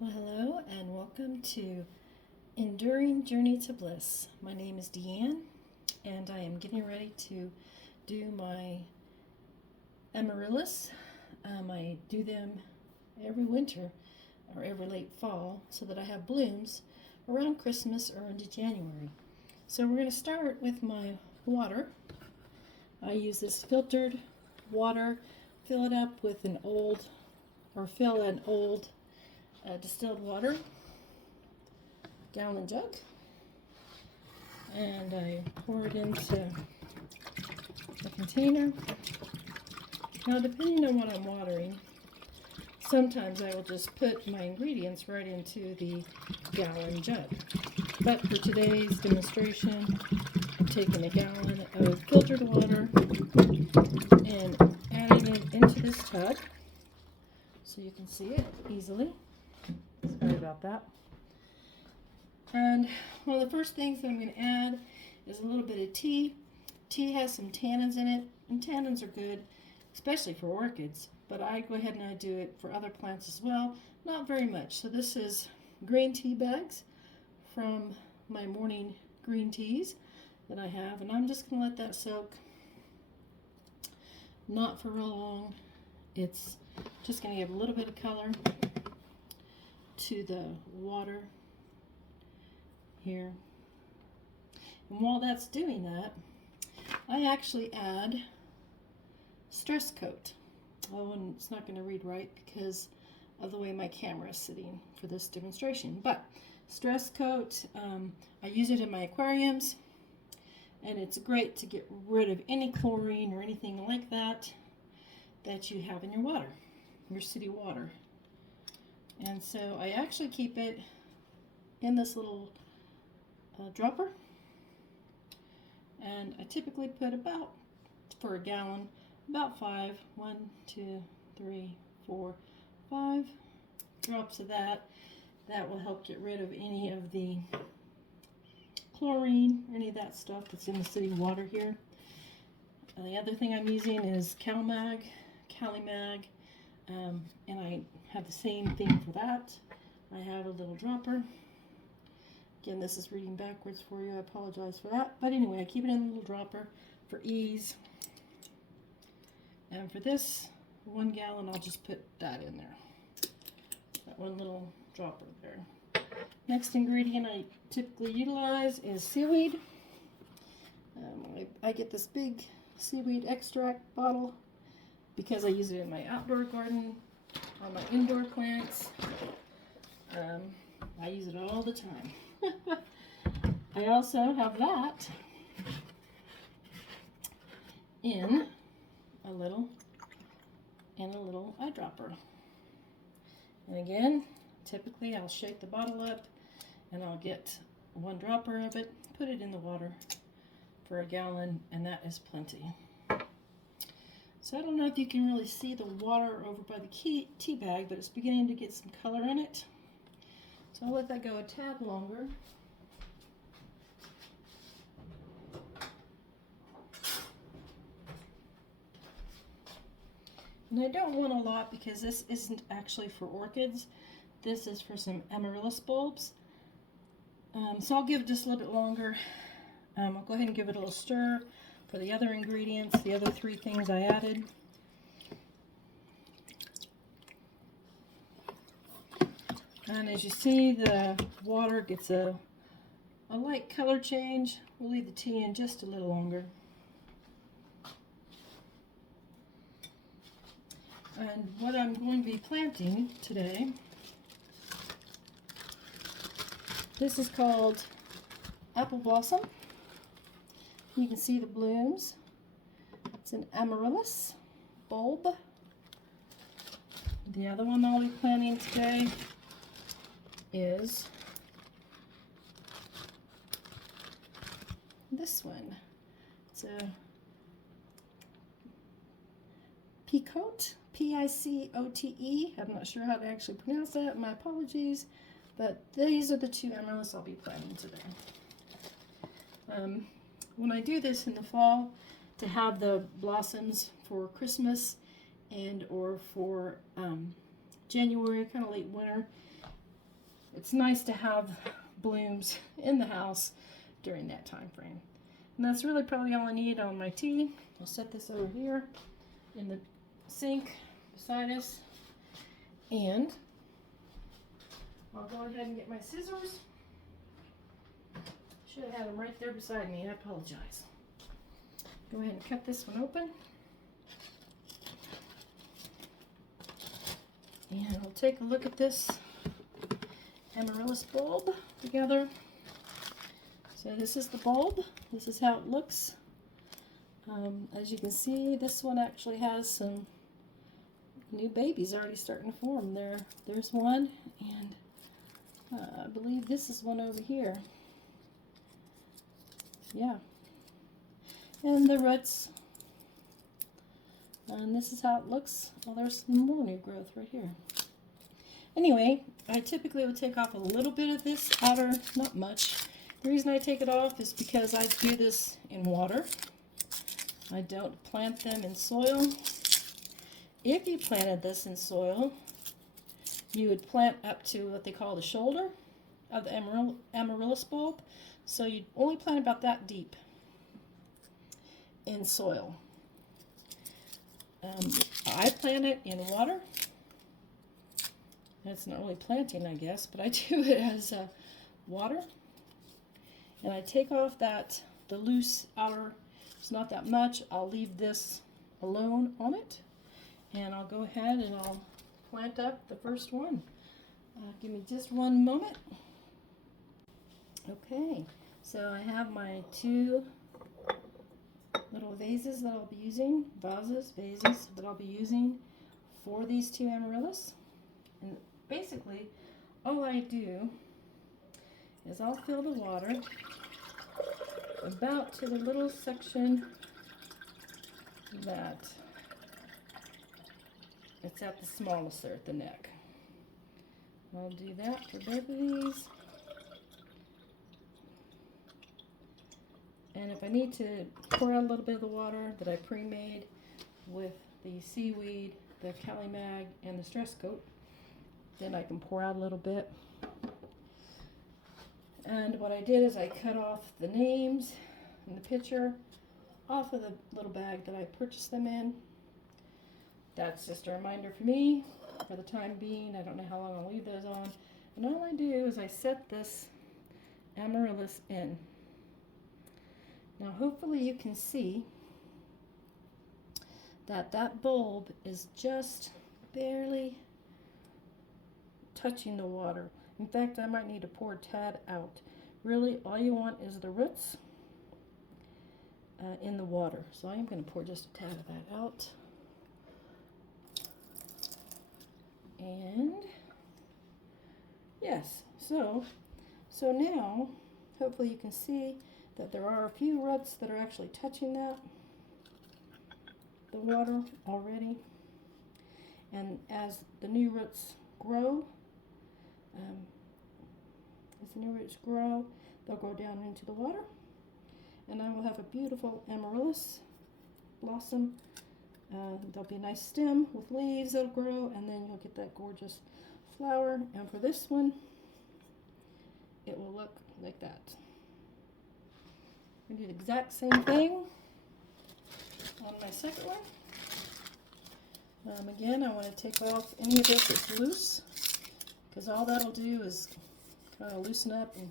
Well, hello and welcome to Enduring Journey to Bliss. My name is Deanne and I am getting ready to do my Amaryllis. I do them every winter or every late fall so that I have blooms around Christmas or into January. So we're going to start with my water. I use this filtered water, fill it up with fill an old distilled water gallon jug, and I pour it into a container. Now, depending on what I'm watering, sometimes I will just put my ingredients right into the gallon jug. But for today's demonstration, I'm taking a gallon of filtered water and adding it into this tub so you can see it easily. Sorry about that. And one of the first things that I'm going to add is a little bit of tea. Tea has some tannins in it, and tannins are good, especially for orchids, but I go ahead and I do it for other plants as well. Not very much. So this is green tea bags from my morning green teas that I have, and I'm just going to let that soak. Not for real long. It's just going to give a little bit of color to the water here. And while that's doing that, I actually add stress coat. Oh, and it's not going to read right because of the way my camera is sitting for this demonstration. But stress coat, I use it in my aquariums, and it's great to get rid of any chlorine or anything like that that you have in your water, your city water. And so I actually keep it in this little dropper, and I typically put about, for a gallon, about 5 drops of that. That will help get rid of any of the chlorine or any of that stuff that's in the city water here. And the other thing I'm using is CaliMag, and I have the same thing for that. I have a little dropper. Again, this is reading backwards for you. I apologize for that. But anyway, I keep it in a little dropper for ease. And for this 1 gallon, I'll just put that in there. That one little dropper there. Next ingredient I typically utilize is seaweed. I get this big seaweed extract bottle because I use it in my outdoor garden, on my indoor plants. I use it all the time. I also have that in a little eyedropper. And again, typically I'll shake the bottle up and I'll get 1 dropper of it, put it in the water for a gallon, and that is plenty. So I don't know if you can really see the water over by the tea bag, but it's beginning to get some color in it. So I'll let that go a tad longer. And I don't want a lot because this isn't actually for orchids. This is for some Amaryllis bulbs. So I'll give it just a little bit longer. I'll go ahead and give it a little stir for the other ingredients, the other 3 things I added. And as you see, the water gets a light color change. We'll leave the tea in just a little longer. And what I'm going to be planting today, this is called apple blossom. You can see the blooms. It's an Amaryllis bulb. The other one I'll be planting today is this one. It's a Picote, Picote. I'm not sure how to actually pronounce that. My apologies. But these are the 2 Amaryllis I'll be planting today. When I do this in the fall to have the blossoms for Christmas and or for January, kind of late winter, it's nice to have blooms in the house during that time frame. And that's really probably all I need on my tea. I'll set this over here in the sink beside us. And I'll go ahead and get my scissors. Should have had them right there beside me. I apologize. Go ahead and cut this one open. And we'll take a look at this Amaryllis bulb together. So this is the bulb. This is how it looks. As you can see, this one actually has some new babies already starting to form. There's one, and I believe this is one over here. Yeah. And the roots. And this is how it looks. Well, there's some more new growth right here. Anyway, I typically would take off a little bit of this outer, not much. The reason I take it off is because I do this in water. I don't plant them in soil. If you planted this in soil, you would plant up to what they call the shoulder of the Amaryllis bulb. So you'd only plant about that deep in soil. I plant it in water. That's not really planting, I guess, but I do it as water. And I take off the loose outer, it's not that much. I'll leave this alone on it. And I'll go ahead and I'll plant up the first one. Give me just one moment. Okay, so I have my two little vases that I'll be using, vases that I'll be using for these two Amaryllis. And basically, all I do is I'll fill the water about to the little section that it's at the smallest there at the neck. I'll do that for both of these. And if I need to pour out a little bit of the water that I pre-made with the seaweed, the Calimag, and the stress coat, then I can pour out a little bit. And what I did is I cut off the names and the picture off of the little bag that I purchased them in. That's just a reminder for me for the time being. I don't know how long I'll leave those on. And all I do is I set this Amaryllis in. Now hopefully you can see that that bulb is just barely touching the water. In fact, I might need to pour a tad out. Really, all you want is the roots in the water. So I'm going to pour just a tad of that out. And yes, so now hopefully you can see that there are a few roots that are actually touching the water already. And as the new roots grow, they'll go down into the water, and I will have a beautiful Amaryllis blossom. There'll be a nice stem with leaves that'll grow, and then you'll get that gorgeous flower. And for this one, it will look like that. I'm going to do the exact same thing on my second one. Again, I want to take off any of this that's loose, because all that'll do is kind of loosen up and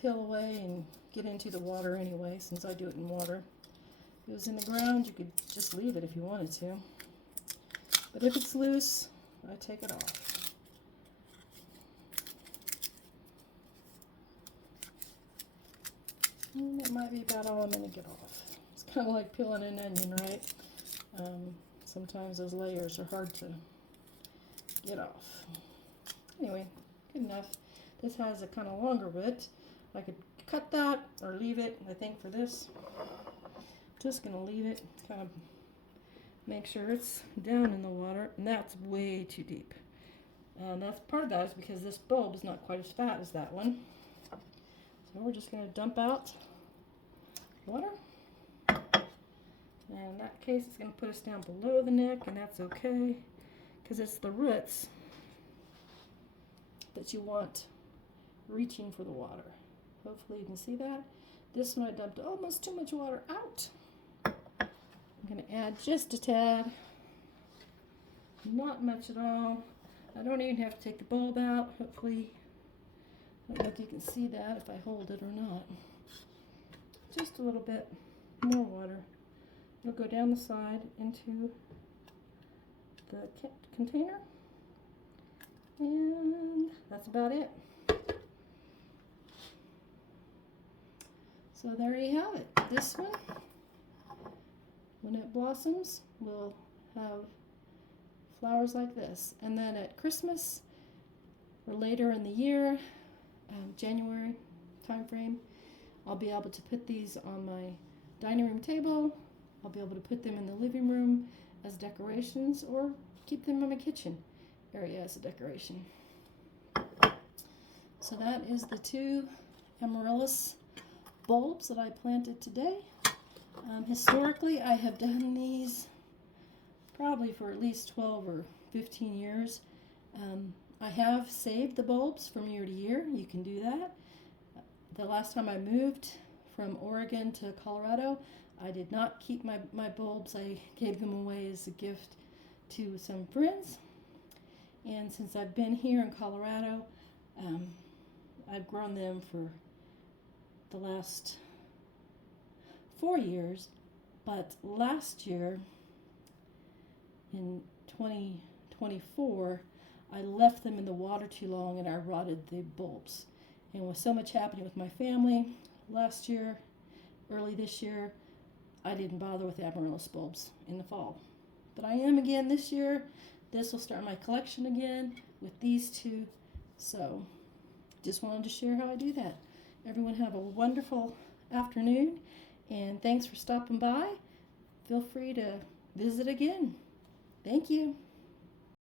peel away and get into the water anyway, since I do it in water. If it was in the ground, you could just leave it if you wanted to. But if it's loose, I take it off. And that might be about all I'm going to get off. It's kind of like peeling an onion, right? Sometimes those layers are hard to get off. Anyway, good enough. This has a kind of longer root. I could cut that or leave it. I think for this, just going to leave it, kind of make sure it's down in the water, and that's way too deep. That's part of that is because this bulb is not quite as fat as that one. So we're just going to dump out water. And in that case, it's going to put us down below the neck, and that's okay, because it's the roots that you want reaching for the water. Hopefully you can see that. This one I dumped almost too much water out. I'm going to add just a tad. Not much at all. I don't even have to take the bulb out. Hopefully, I don't know if you can see that if I hold it or not. Just a little bit more water. It'll go down the side into the container. And that's about it. So there you have it. This one, when it blossoms, will have flowers like this. And then at Christmas or later in the year, January time frame, I'll be able to put these on my dining room table. I'll be able to put them in the living room as decorations or keep them in my kitchen area as a decoration. So that is the 2 Amaryllis bulbs that I planted today. Historically, I have done these probably for at least 12 or 15 years. I have saved the bulbs from year to year. You can do that. The last time I moved from Oregon to Colorado, I did not keep my bulbs. I gave them away as a gift to some friends. And since I've been here in Colorado, I've grown them for the last 4 years. But last year, in 2024, I left them in the water too long and I rotted the bulbs. And with so much happening with my family last year, early this year, I didn't bother with the Amaryllis bulbs in the fall. But I am again this year. This will start my collection again with these 2. So just wanted to share how I do that. Everyone have a wonderful afternoon, and thanks for stopping by. Feel free to visit again. Thank you.